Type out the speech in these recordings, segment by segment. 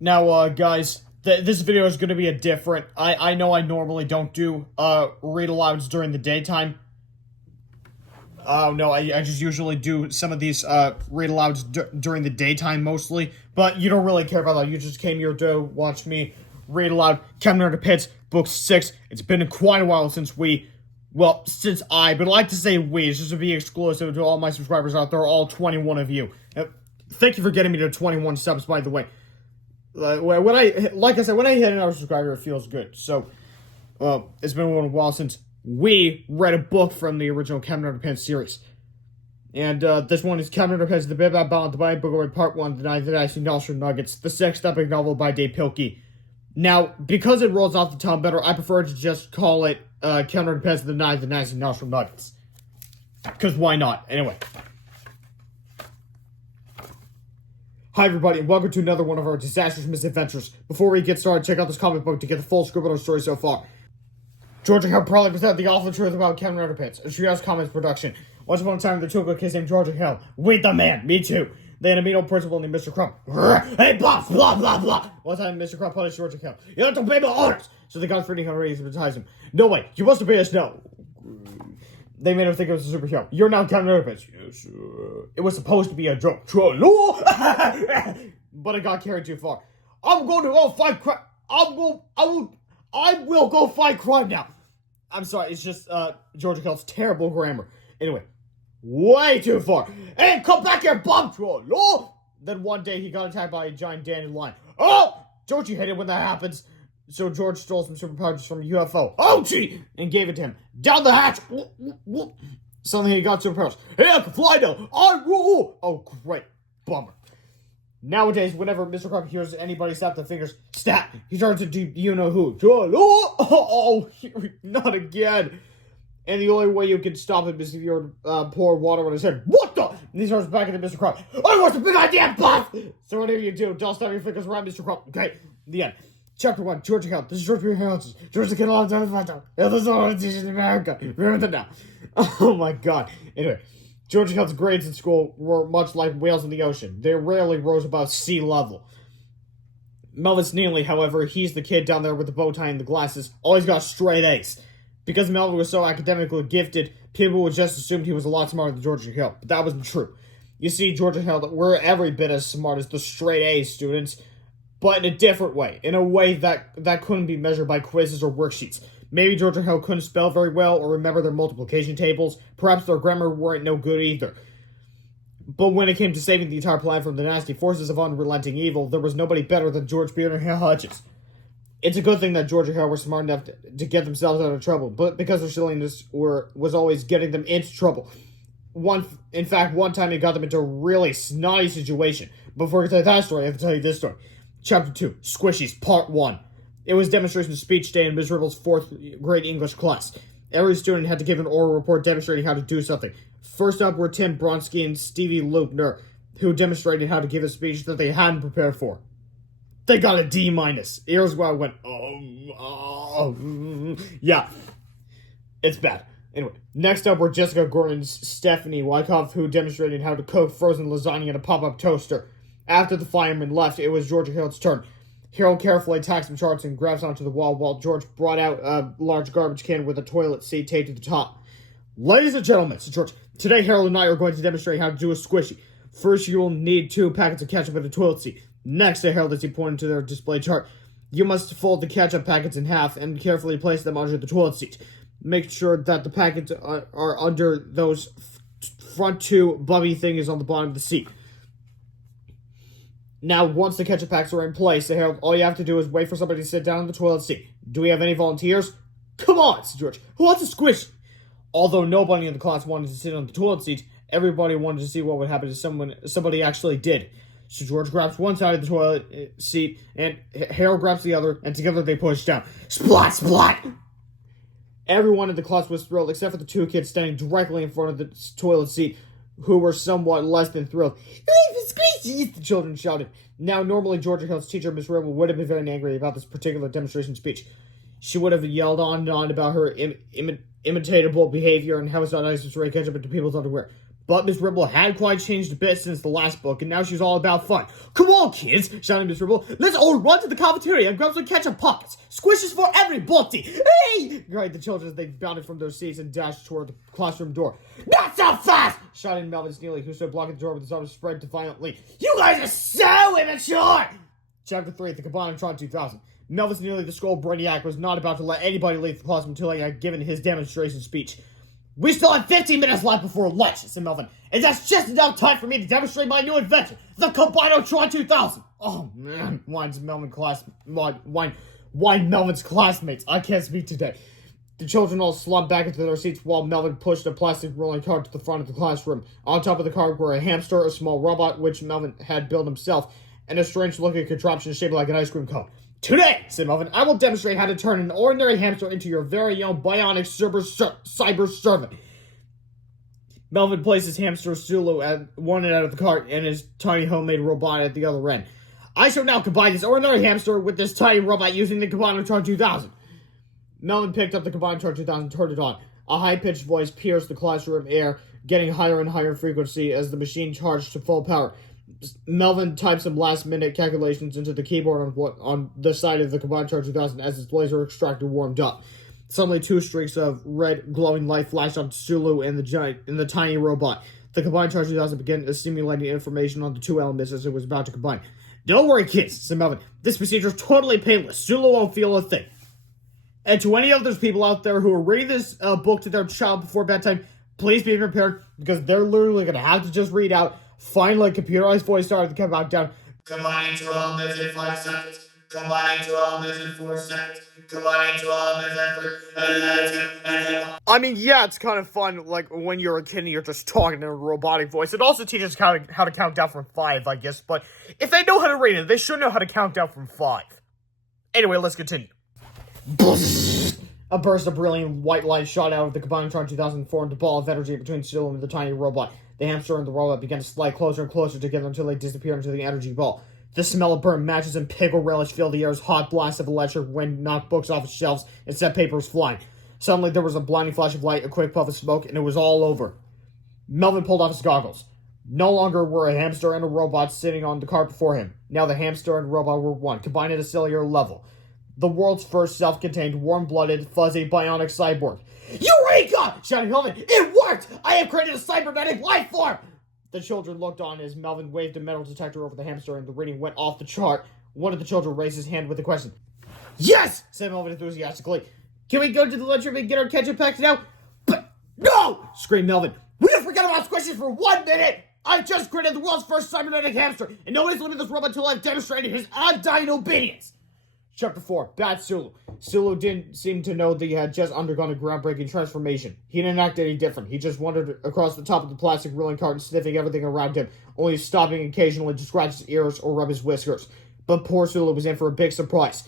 Now, guys, this video is going to be a different. I know I normally don't do read-alouds during the daytime. Oh, no, I just usually do some of these read-alouds during the daytime mostly. But you don't really care about that. You just came here to watch me read aloud Captain Underpants, Book 6. It's been quite a while since since I, but I like to say we, just to be exclusive to all my subscribers out there, all 21 of you. Thank you for getting me to 21 subs, by the way. When I hit another subscriber, it feels good. So, it's been a while since we read a book from the original Captain Underpants series. And, this one is Captain Underpants, The Bib Bab Bound, the Book Away, Part 1, The Ninth Dynasty, Nostra Nuggets, the sixth epic novel by Dave Pilkey. Now, because it rolls off the tongue better, I prefer to just call it, Captain Underpants, The Ninth Dynasty, Nostra Nuggets. Because why not? Anyway. Hi everybody, and welcome to another one of our disastrous misadventures. Before we get started, check out this comic book to get the full scoop of our story so far. Georgia Hill probably presented the awful truth about Captain Underpants, a Treehouse Comics production. Once upon a time, there took a kid named Georgia Hill. Wait the man, me too. They had a mean old principal named Mr. Crump. Hey, blah, blah, blah, blah. One time, Mr. Crump punished Georgia Hill. You have to obey my orders! So they got reading how to advertise him. No way, you must obey us now. They made him think it was a superhero. You're now Captain Underpants. Yes, it was supposed to be a joke. But it got carried too far. I'm going to go fight crime. I will go fight crime now. I'm sorry, it's just, Georgia Hill's terrible grammar. Anyway, way too far. Hey, come back here, bomb troll. No. Then one day he got attacked by a giant dandelion. Oh, don't you hate it when that happens? So George stole some superpowers from a UFO. Oh, gee! And gave it to him. Down the hatch! Suddenly he got superpowers. Hey, I can fly now! I rule! Oh, great. Bummer. Nowadays, whenever Mr. Crump hears anybody snap their fingers, snap! He turns into you-know-who. Oh, not again. And the only way you can stop him is if you pour water on his head. What the? And he turns back into Mr. Crump. Oh, what's the big idea, boss? So whatever you do, don't snap your fingers around Mr. Crump. Okay, the end. Chapter 1, Georgia Hill. This is Georgia Hill. Georgia Hill on the photo. This is all in America. Remember that now. Oh my god. Anyway, Georgia Hill's grades in school were much like whales in the ocean. They rarely rose above sea level. Melvin Neely, however, he's the kid down there with the bow tie and the glasses, always got straight A's. Because Melvin was so academically gifted, people would just assume he was a lot smarter than Georgia Hill. But that wasn't true. You see, Georgia Hill, we're every bit as smart as the straight A students, but in a different way. In a way that couldn't be measured by quizzes or worksheets. Maybe Georgia Hill couldn't spell very well or remember their multiplication tables. Perhaps their grammar weren't no good either. But when it came to saving the entire planet from the nasty forces of unrelenting evil, there was nobody better than George Beard Hill Hutchins. It's a good thing that Georgia Hill were smart enough to get themselves out of trouble, but because their silliness was always getting them into trouble. In fact, one time it got them into a really snotty situation. Before I tell you that story, I have to tell you this story. Chapter 2, Squishies, Part 1. It was demonstration speech day in Ms. Ribble's 4th grade English class. Every student had to give an oral report demonstrating how to do something. First up were Tim Bronsky and Stevie Loopner, who demonstrated how to give a speech that they hadn't prepared for. They got a D-. Here's where I went, yeah, it's bad. Anyway, next up were Jessica Gordon's Stephanie Wyckoff, who demonstrated how to cook frozen lasagna in a pop-up toaster. After the fireman left, it was Georgia Hill's turn. Harold carefully attacked some charts and grabs onto the wall while George brought out a large garbage can with a toilet seat taped to the top. Ladies and gentlemen, said George, today Harold and I are going to demonstrate how to do a squishy. First, you will need 2 packets of ketchup and a toilet seat. Next, to Harold as he pointed to their display chart, you must fold the ketchup packets in half and carefully place them under the toilet seat. Make sure that the packets are under those front 2 bubby thingies on the bottom of the seat. Now, once the ketchup packs are in place, Harold, all you have to do is wait for somebody to sit down in the toilet seat. Do we have any volunteers? Come on, said George. Who wants a squish? Although nobody in the class wanted to sit on the toilet seat, everybody wanted to see what would happen if somebody actually did. So George grabs one side of the toilet seat, and Harold grabs the other, and together they push down. Splat, splat! Everyone in the class was thrilled, except for the 2 kids standing directly in front of the toilet seat, who were somewhat less than thrilled. The children shouted. Now, normally Georgia Hill's teacher, Miss Ribble, would have been very angry about this particular demonstration speech. She would have yelled on and on about her imitatable behavior and how it's not nice to spray ketchup into people's underwear. But Miss Ribble had quite changed a bit since the last book, and now she's all about fun. "Come on, kids," shouted Miss Ribble. "Let's all run to the cafeteria and grab some ketchup pockets. Squishes for everybody!" "Hey!" cried the children as they bounded from their seats and dashed toward the classroom door. "Not so fast!" shouted Melvin Sneely, who stood blocking the door with his arms spread defiantly. "You guys are so immature!" Chapter 3, The Cabanatron 2000. Melvin Sneely, the Skull Brainiac, was not about to let anybody leave the classroom until he had given his demonstration speech. "We still have 15 minutes left before lunch," said Melvin, "and that's just enough time for me to demonstrate my new invention, the Cabanatron 2000. "Oh, man," whined Melvin's classmates. "I can't speak today." The children all slumped back into their seats while Melvin pushed a plastic rolling cart to the front of the classroom. On top of the cart were a hamster, a small robot, which Melvin had built himself, and a strange-looking contraption shaped like an ice cream cone. "Today," said Melvin, "I will demonstrate how to turn an ordinary hamster into your very own bionic cyber servant." Melvin placed his hamster Sulu at one end of the cart and his tiny homemade robot at the other end. "I shall now combine this ordinary hamster with this tiny robot using the Cabanatron 2000. Melvin picked up the Cabanatron 2000 and turned it on. A high-pitched voice pierced the classroom air, getting higher and higher frequency as the machine charged to full power. Melvin typed some last-minute calculations into the keyboard on the side of the Cabanatron 2000 as its laser extractor warmed up. Suddenly, two streaks of red glowing light flashed on Sulu and the tiny robot. The Cabanatron 2000 began assimilating information on the two elements as it was about to combine. "Don't worry, kids," said Melvin. "This procedure is totally painless. Sulu won't feel a thing." And to any of those people out there who are reading this book to their child before bedtime, please be prepared, because they're literally going to have to just read out. Finally, a computerized voice started to come out down. "Combining 12 minutes in 5 seconds. Combining 12 minutes in 4 seconds. Combining 12 minutes in 3. I mean, yeah, it's kind of fun, like, when you're a kid and you're just talking in a robotic voice. It also teaches how to count down from 5, I guess, but if they know how to read it, they should know how to count down from 5. Anyway, let's continue. A burst of brilliant white light shot out of the Cabanatron 2000 and formed a ball of energy between Sulu and the tiny robot. The hamster and the robot began to slide closer and closer together until they disappeared into the energy ball. The smell of burnt matches and pickle relish filled the air as hot blasts of electric wind knocked books off its shelves and set papers flying. Suddenly, there was a blinding flash of light, a quick puff of smoke, and it was all over. Melvin pulled off his goggles. No longer were a hamster and a robot sitting on the cart before him. Now the hamster and robot were one, combined at a cellular level. The world's first self-contained, warm-blooded, fuzzy, bionic cyborg. "Eureka!" shouted Melvin. "It worked! I have created a cybernetic life form!" The children looked on as Melvin waved a metal detector over the hamster and the reading went off the chart. One of the children raised his hand with a question. "Yes!" said Melvin enthusiastically. "Can we go to the lunchroom and get our ketchup packs now?" "But no!" screamed Melvin. "We can forget about squishes for 1 minute! I've just created the world's first cybernetic hamster, and nobody's limiting this robot until I've demonstrated his undying obedience!" Chapter 4, Bad Sulu. Sulu didn't seem to know that he had just undergone a groundbreaking transformation. He didn't act any different. He just wandered across the top of the plastic rolling cart, sniffing everything around him, only stopping occasionally to scratch his ears or rub his whiskers. But poor Sulu was in for a big surprise.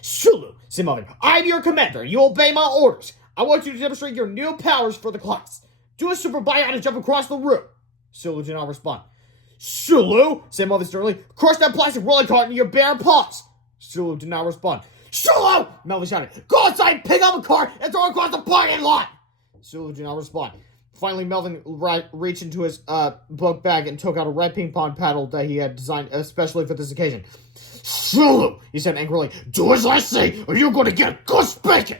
"Sulu," said Melvin, "I'm your commander. You obey my orders. I want you to demonstrate your new powers for the class. Do a super bionic jump across the room." Sulu did not respond. "Sulu," said Melvin sternly, "crush that plastic rolling cart in your bare paws." Sulu did not respond. "Sulu!" Melvin shouted. "Go outside, pick up a cart, and throw it across the parking lot!" Sulu did not respond. Finally, Melvin reached into his book bag and took out a red ping pong paddle that he had designed especially for this occasion. "Sulu," he said angrily, "do as I say, or you're going to get a good spanking!"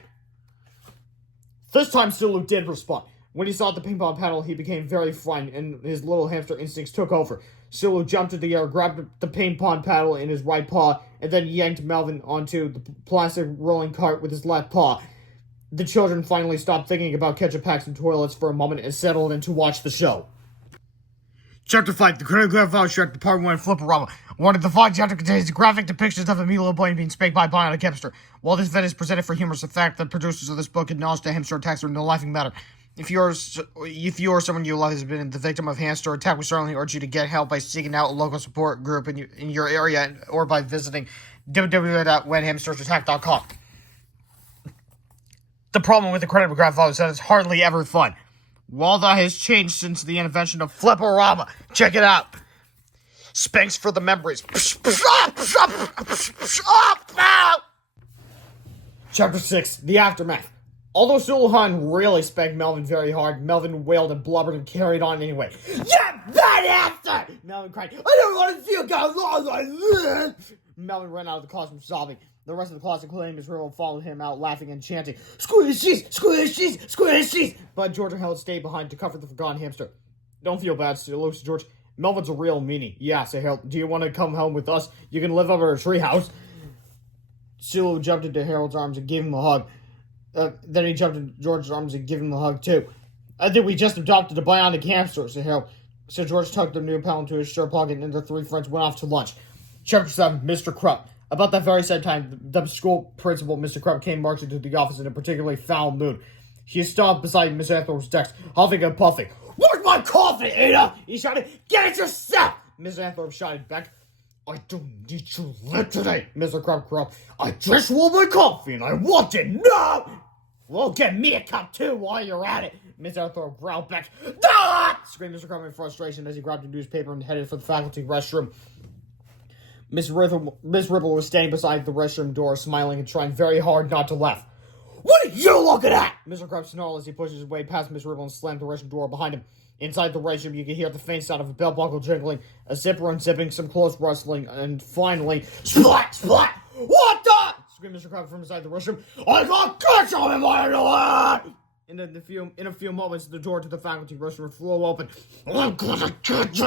This time, Sulu did respond. When he saw the ping pong paddle, he became very frightened, and his little hamster instincts took over. Sulu jumped into the air, grabbed the ping pong paddle in his right paw, and then yanked Melvin onto the plastic rolling cart with his left paw. The children finally stopped thinking about ketchup packs and toilets for a moment and settled in to watch the show. Chapter 5, The Choreographed Shrek, Part 1, Flipperama. One of the 5 chapter contains graphic depictions of a Milo Blaine being spanked by a bionic hamster. While this event is presented for humorous effect, the producers of this book acknowledge that hamster attacks are no laughing matter. If you or someone you love has been the victim of hamster attack, we certainly urge you to get help by seeking out a local support group in your area or by visiting www.whenhamstersattack.com. The problem with the Choreographed is that it's hardly ever fun. Well, that has changed since the invention of Flipperama. Check it out. Spanks for the memories. Chapter 6, The Aftermath. Although Suluhan really spanked Melvin very hard, Melvin wailed and blubbered and carried on anyway. "Yeah, bad answer!" Melvin cried. "I don't want to see a guy long like this!" Melvin ran out of the classroom sobbing. The rest of the class, including Miss Riddle, followed him out laughing and chanting, "Squishies! Squishies! Squishies!" But George and Helen stayed behind to comfort the forgotten hamster. "Don't feel bad," said Luke to George. "Melvin's a real meanie." "Yeah," said Harold. "Do you want to come home with us? You can live up at our treehouse." Sulu jumped into Harold's arms and gave him a hug. Then he jumped into George's arms and gave him a hug, too. "I think we just adopted a bionic hamster," said Harold. So George tucked the new pal into his shirt pocket and the three friends went off to lunch. Chapter 7, Mr. Krupp. About that very same time, the school principal, Mr. Krupp, came marching to the office in a particularly foul mood. He stopped beside Miss Anthorpe's desk, huffing and puffing. "Where's my coffee, Ada?" he shouted. "Get it yourself!" Miss Anthorpe shouted back. "I don't need your lip today," Mr. Krupp growled. "I just want my coffee and I want it now!" "Well, get me a cup too while you're at it," Miss Anthorpe growled back. "Ah!" screamed Mr. Krupp in frustration as he grabbed a newspaper and headed for the faculty restroom. Miss Ripple was standing beside the restroom door, smiling and trying very hard not to laugh. "What are you looking at?" Mr. Krupp snarled as he pushed his way past Miss Ripple and slammed the restroom door behind him. Inside the restroom, you could hear the faint sound of a belt buckle jingling, a zipper unzipping, some clothes rustling, and finally, splat, splat! "What the?" screamed Mr. Krupp from inside the restroom. "I got ketchup in my underwear!" In a few moments, the door to the faculty restroom flew open. "I'm gonna get you,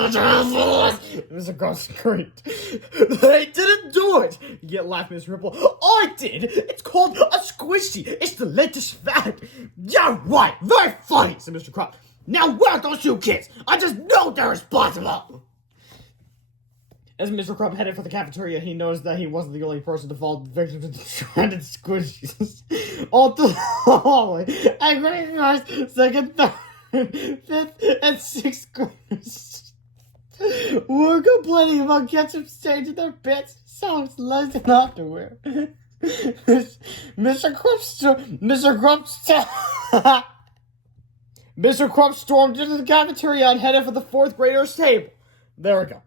Mr. Krupp screamed. "They didn't do it!" Yet laughed Miss Ripple. "I did! It's called a squishy! It's the latest fad!" "Yeah, right! Very funny!" said Mr. Krupp. "Now where are those two kids? I just know they're responsible!" As Mr. Krupp headed for the cafeteria, he noticed that he wasn't the only person to fall victim to the stranded squishies. All through the hallway, and grade first, second, third, fifth, and sixth graders were complaining about ketchup stains in their pants, socks, legs, and underwear. Mr. Krupp stormed into the cafeteria and headed for the fourth graders' table. There we go.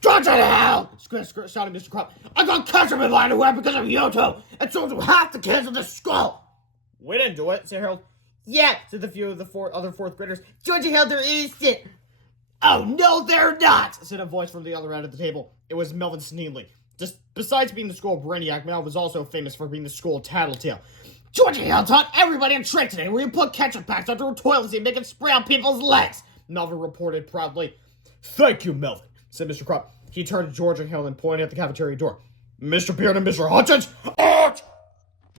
"Get to hell!" shouted Mr. Krupp. "I got ketchup in my underwear because of you two, and so do half the kids in the school." "We didn't do it," said Harold. "Yeah," said the few of the other fourth graders. "Georgie held their innocent." "Oh, no, they're not," said a voice from the other end of the table. It was Melvin Sneedley. Just besides being the school brainiac, Mel was also famous for being the school tattletale. "Georgie Hill taught everybody a trick today where you put ketchup packs under a toilet seat and make it spray on people's legs," Melvin reported proudly. "Thank you, Melvin," said Mr. Krupp. He turned to George and Hill and pointed at the cafeteria door. "Mr. Beard and Mr. Hutchins, out!"